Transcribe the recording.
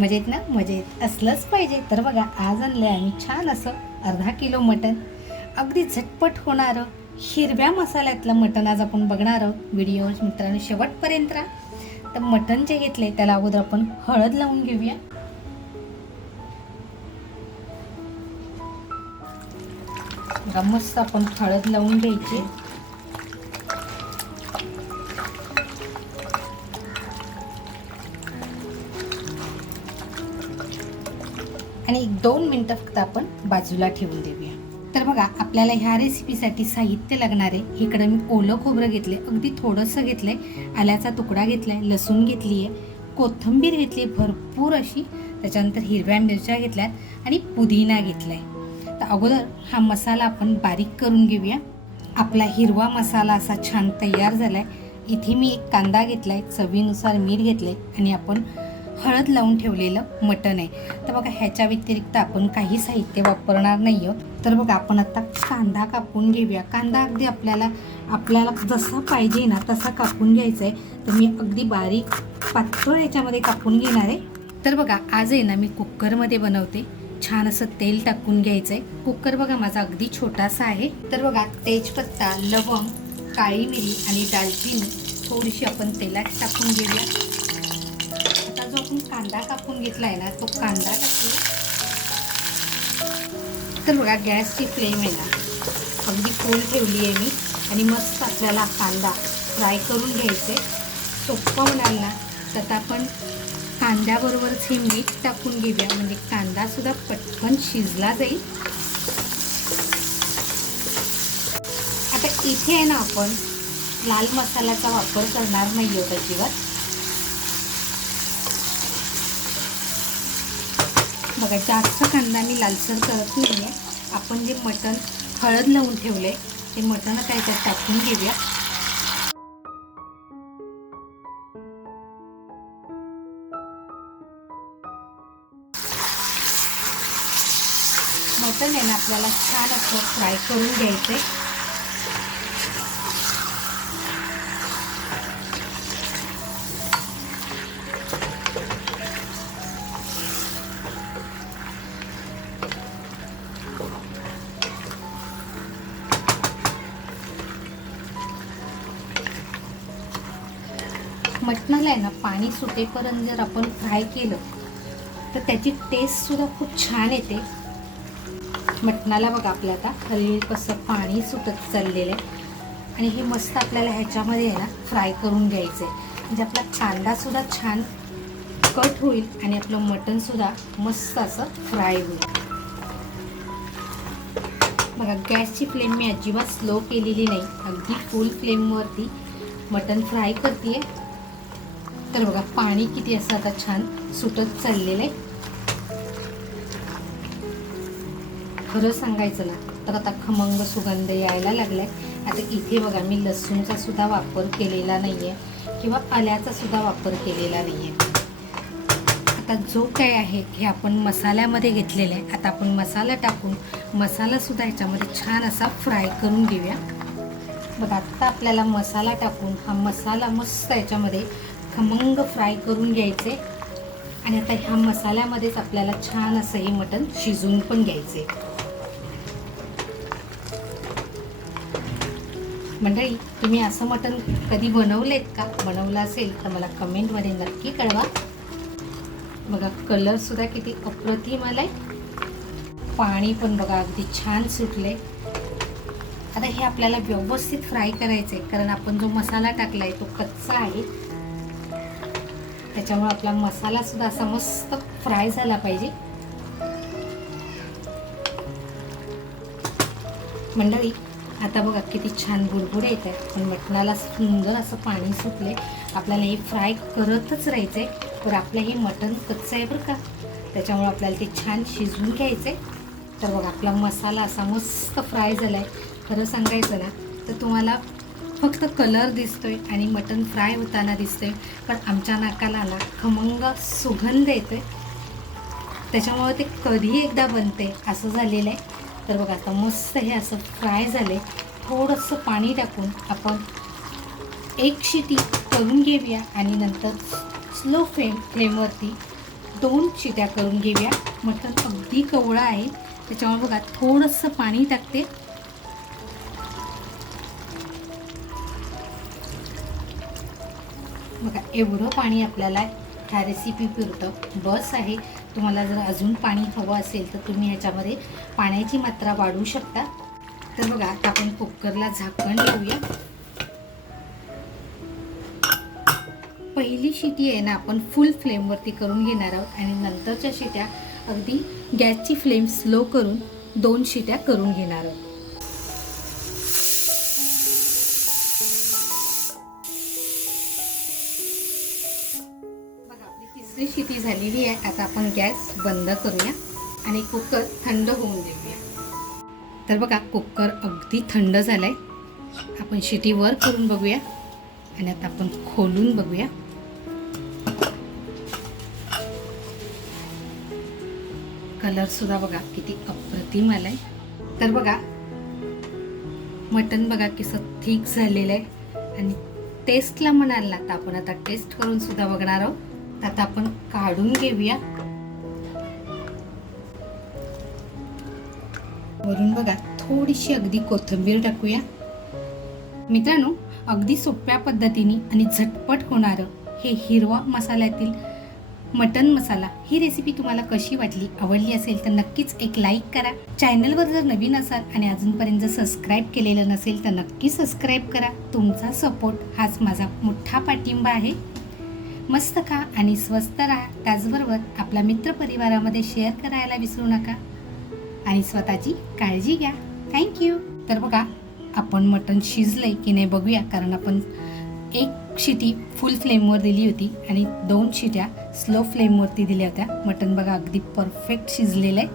मजेत ना? मजेत असलंच पाहिजे. तर बघा, आज आणलं आहे आम्ही छान असं अर्धा किलो मटण. अगदी झटपट होणारं हिरव्या मसाल्यातलं मटण आज आपण बघणार आहोत. व्हिडिओ मित्रांनो शेवटपर्यंत राहा. तर मटण जे घेतले त्याला अगोदर आपण हळद लावून घेऊया. मस्त आपण हळद लावून घ्यायची. आणि 2 मिनिटं फक्त आपण बाजूला ठेवून देऊया. तर बघा, आपल्याला ह्या रेसिपीसाठी साहित्य लागणार आहे. इकडे मी ओलं खोबरं घेतले, अगदी थोडंसं घेतलंय. आल्याचा तुकडा घेतलाय, लसूण घेतली आहे, कोथिंबीर घेतली भरपूर अशी, त्याच्यानंतर हिरव्या मिरच्या घेतल्यात आणि पुदिना घेतलाय. तर अगोदर हा मसाला आपण बारीक करून घेऊया. आपला हिरवा मसाला असा छान तयार झालाय. इथे मी एक कांदा घेतलाय, चवीनुसार मीठ घेतले आणि आपण हळद लावून ठेवलेलं मटण आहे. तर बघा, ह्याच्या व्यतिरिक्त आपण काही साहित्य वापरणार नाही आहोत. तर बघा, आपण आता कांदा कापून घेऊया. कांदा अगदी आपल्याला जसा पाहिजे ना तसा कापून घ्यायचा आहे. तर मी अगदी बारीक पातळ याच्यामध्ये कापून घेणार आहे. तर बघा, आज आहे ना मी कुकरमध्ये बनवते. छान असं तेल टाकून घ्यायचं आहे. कुकर बघा माझा अगदी छोटासा आहे. तर बघा, तेजपत्ता, लवंग, काळी मिरी आणि दालचिनी थोडीशी आपण तेलात टाकून घेऊया. जो आपण कांदा कापून घेतलाय ना तो कांदा टाकूया. तर बघा, गॅसची फ्लेम आहे ना अगदी फुल ठेवली आहे मी आणि मस्त आपल्याला कांदा फ्राय करून घ्यायचे. सोपं म्हणाल ना तर आपण कांद्याबरोबरच हे मीठ टाकून घेऊया, म्हणजे कांदा सुद्धा पटकन शिजला जाईल. आता इथे आहे ना आपण लाल मसाल्याचा वापर करणार नाही आहोत अजिबात. बघा, जास्त कांदा मी लालसर करत नाही आहे. आपण जे मटण हळद लावून ठेवले ते मटण आता याच्यात टाकून घेऊया. मटण आहे ना आपल्याला छान असं फ्राय करून घ्यायचे. मटणाला आहे ना पाणी सुटेपर्यंत जर आपण फ्राय केलं तर त्याची टेस्ट सुद्धा खूप छान येते. मटणाला बघा आपल्या आता हल्ली कसं पाणी सुटत चाललेलं आहे आणि हे मस्त आपल्याला ह्याच्यामध्ये आहे ना फ्राय करून घ्यायचं आहे, म्हणजे आपला कांदा सुद्धा छान कट होईल आणि आपलं मटण सुद्धा मस्त असं फ्राय होईल. बघा, गॅसची फ्लेम मी अजिबात स्लो केलेली नाही, अगदी फुल फ्लेमवरती मटण फ्राय करते. तर बघा, पाणी किती असं आता छान सुटत चाललेलं आहे. खरं सांगायचं ना तर आता खमंग सुगंध यायला लागलाय. आता इथे बघा, मी लसूणचा सुद्धा वापर केलेला नाहीये किंवा आल्याचा सुद्धा वापर केलेला नाहीये. आता जो काय आहे हे आपण मसाल्यामध्ये घेतलेला आहे. आता आपण मसाला टाकून मसाला सुद्धा ह्याच्यामध्ये छान असा फ्राय करून घेऊया. बघा, आता आपल्याला मसाला टाकून हा मसाला मस्त याच्यामध्ये खमंग फ्राय करून घ्यायचे आणि आता ह्या मसाल्यामध्येच आपल्याला छान असं हे मटण शिजवून पण घ्यायचे. मंडळी, तुम्ही असं मटण कधी बनवलेत का? बनवलं असेल तर मला कमेंटमध्ये नक्की कळवा. बघा, कलर सुद्धा किती अप्रतिम आलाय. पाणी पण बघा अगदी छान सुटले. आता हे आपल्याला व्यवस्थित फ्राय करायचं आहे, कारण आपण जो मसाला टाकला आहे तो कच्चा आहे. त्याच्यामुळे आपला मसाला सुद्धा असा मस्त फ्राय झाला पाहिजे. मंडळी, आता बघा किती छान बुडबुडे येत आहेत, पण मटणाला सुंदर असं पाणी सुटले. आपल्याला हे फ्राय करतच राहायचंय, पण आपलं हे मटण कच्चं आहे बरं का, त्याच्यामुळे आपल्याला ते छान शिजवून घ्यायचे. तर बघा, आपला मसाला असा मस्त फ्राय झालाय. खरं सांगायचं ना तर तुम्हाला फक्त कलर दिसतोय आणि मटण फ्राय होताना दिसतोय, पण आमच्या नाकाला ना खमंग सुगंध येतोय. त्याच्यामुळे ते कधी एकदा बनते असं झालेलं आहे. तर बघा, आता मस्त हे असं फ्राय झाले. थोडंसं पाणी टाकून आपण एक शिटी करून घेऊया आणि नंतर स्लो फ्लेमवरती 2 शिट्या करून घेऊया. मटण अगदी कवळं आहे, त्याच्यामुळे बघा थोडंसं पाणी टाकते. बघा एवढं पाणी आपल्याला ह्या रेसिपी पुरतं, बस आहे. तुम्हाला जर अजून पाणी हवं असेल तर तुम्ही ह्याच्यामध्ये पाण्याची मात्रा वाढवू शकता. तर बघा आता आपण कुकरला झाकण ठेवूया. पहिली शिटी आहे ना आपण फुल फ्लेमवरती करून घेणार आहोत आणि नंतरच्या शिट्या अगदी गॅसची फ्लेम स्लो करून 2 शिट्या करून घेणार आहोत. बघा आपली तिसरी शिटी झालेली आहे. आता आपण गॅस बंद करूया आणि कुकर थंड होऊन देऊया. तर बघा कुकर अगदी थंड झालाय. आपण शिटी वर करून बघूया आणि आता आपण खोलून बघूया. कलर सुद्धा बघा किती अप्रतिम आलाय. तर बघा मटण बघा कसं थिक झालेलं आहे आणि टेस्टला म्हणाल ना तर आपण आता टेस्ट करून सुद्धा बघणार आहोत. आता आपण काढून घेऊया. वरून बघा थोडीशी अगदी कोथिंबीर टाकूया. मित्रांनो अगदी सोप्या पद्धतीने आणि झटपट होणारं हे हिरवा मसाल्यातील मटन मसाला ही रेसिपी तुम्हाला कशी वाटली, आवडली असेल तर नक्कीच एक लाईक करा. चॅनलवर जर नवीन असाल आणि अजूनपर्यंत जर सबस्क्राईब केलेलं नसेल तर नक्की सबस्क्राईब करा. तुमचा सपोर्ट हाच माझा मोठा पाठिंबा आहे. मस्त खा आणि स्वस्त राहा. त्याचबरोबर आपल्या मित्रपरिवारामध्ये शेअर करायला विसरू नका आणि स्वतःची काळजी घ्या. थँक्यू. तर बघा आपण मटण शिजलंय की नाही बघूया, कारण आपण 1 शिटी फुल फ्लेमवर दिली होती आणि 2 शिट्या स्लो फ्लेमवरती दिल्या होत्या. मटण बघा अगदी परफेक्ट शिजलेलं आहे.